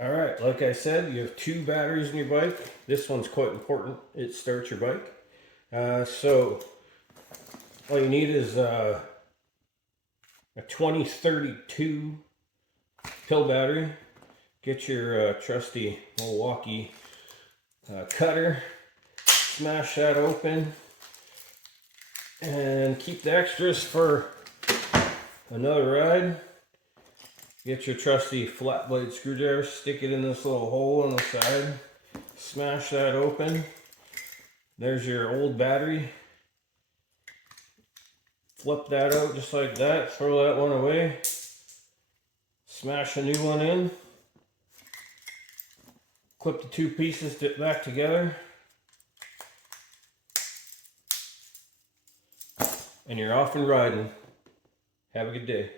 All right, like I said, you have two batteries in your bike. This one's quite important. It starts your bike. So all you need is a 2032 pill battery. Get your trusty Milwaukee cutter, smash that open, and keep the extras for another ride. Get your trusty flat blade screwdriver, stick it in this little hole on the side, smash that open. There's your old battery. Flip that out just like that, throw that one away, smash a new one in, clip the two pieces back together, and you're off and riding. Have a good day.